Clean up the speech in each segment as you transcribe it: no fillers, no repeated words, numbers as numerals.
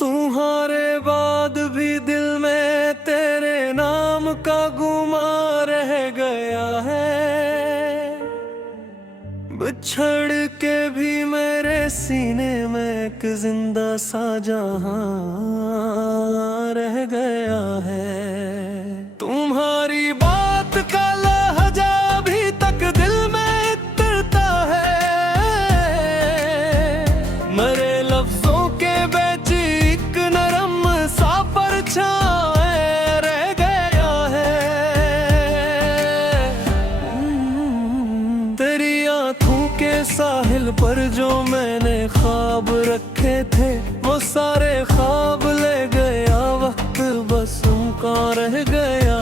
तुम्हारे बाद भी दिल में तेरे नाम का गुमा रह गया है। बिछड़ के भी मेरे सीने में एक जिंदा सा जहां रह गया है। तुम्हारी बात का लहजा अभी तक दिल में इतरता है। मेरे लफ्जों के बीच एक नरम सा परछाई रह गया है। तेरी आंखों के साहिल पर जो मैंने ख्वाब रखे थे, वो सारे ख्वाब ले गया वक्त, बस उनका रह गया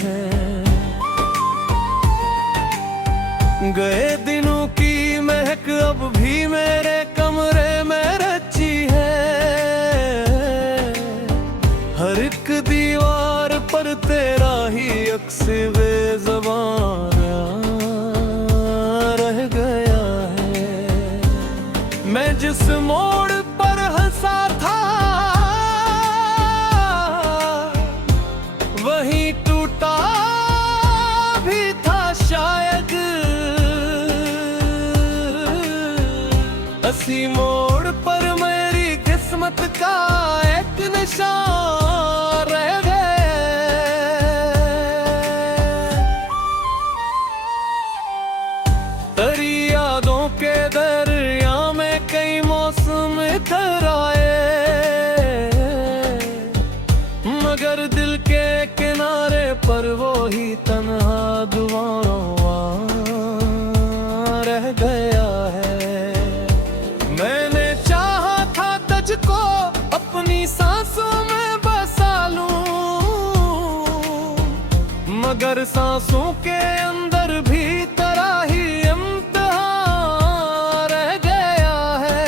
है। गए दिनों की महक अब भी मेरे कमरे में रची है। हर एक दीवार पर तेरा ही अक्स बेज़बान रह गया है। मैं जिस मोड़ पर हंसा था वहीं टूटा भी था शायद। हंसी मोड़ पर मेरी किस्मत का एक निशान रह गया। तेरी यादों के दरिया में कई मौसम इतर आए, मगर दिल के किनारे पर वो ही तन्हा दुआरों रह गया है। मैंने चाहा था तुझको अपनी सांसों में बसा लूं, मगर सांसों के अंदर भी तेरा ही इम्तिहान रह गया है।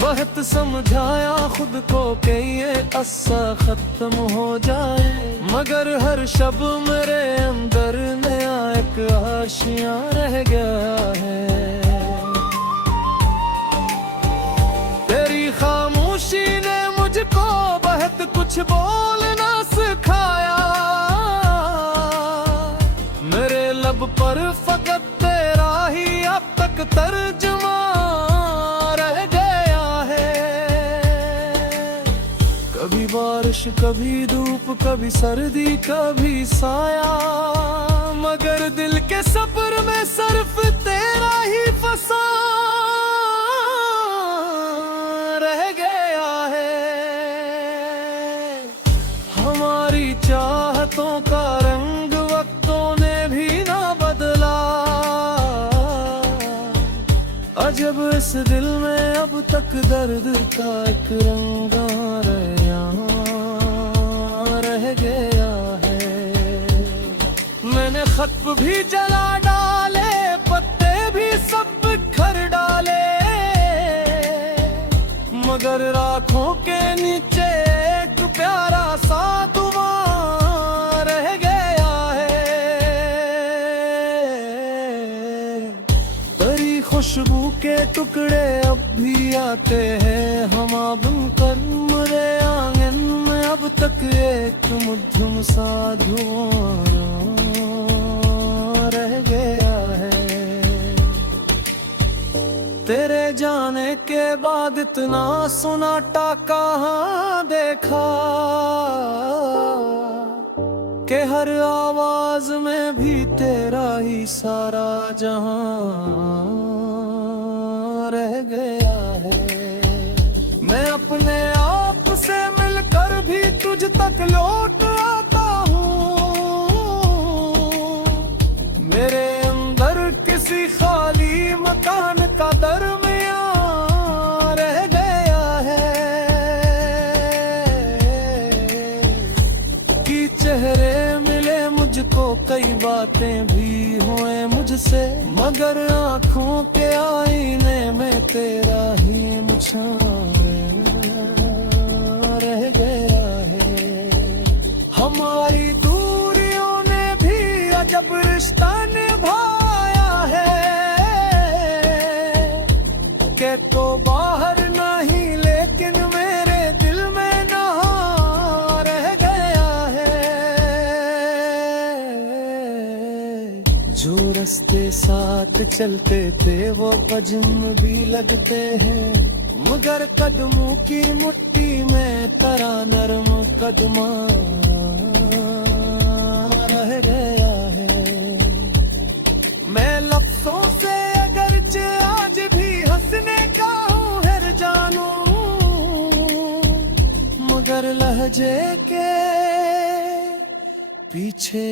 बहुत समझाया खुद को कि ये अरसा खत्म हो जाए, मगर हर शब मेरे अंदर नया एक आशियां रह गया है। तेरी खामोशी ने मुझको बहुत कुछ बोलना सिखाया। मेरे लब पर फकत तेरा ही अब तक तर्जुमा रह गया है। कभी बारिश कभी धूप, कभी सर्दी कभी साया, मगर दिल के सफर में सिर्फ तेरा ही फसा रह गया है। हमारी चाहतों का रंग वक्तों ने भी ना बदला। अजब इस दिल में अब तक दर्द का एक रंगा रह गया है। मैंने खत भी जला डाले, पत्ते भी सब बिखर डाले, मगर राखों के नीचे एक प्यारा सा दुआ रह गया है। तेरी खुशबू के टुकड़े अब भी आते हैं हवा बनकर मेरे आंगन में। अब तक एक मध्यम सा धुआं रह गया है। तेरे जाने के बाद इतना सन्नाटा कहाँ देखा, कि हर आवाज में भी तेरा ही सारा जहां रह गया है। मैं अपने आप से मिलकर भी तुझ तक लौट आता हूँ। मेरे अंदर किसी खाली मकान का दरमियान रह गया है। कि चेहरे मिले मुझको, कई बातें भी हुए मुझसे, मगर आँखों के आईने में तेरा ही मुछान रह गया है। हमारी दूरियों ने भी अजब रिश्ता साथ चलते थे वो बजम भी लगते हैं, मगर कदमों की मुट्ठी में तेरा नरम कदमा रह गया है। मैं लफ्जों से अगरचे आज भी हंसने का हूँ हर जानू, मगर लहजे के पीछे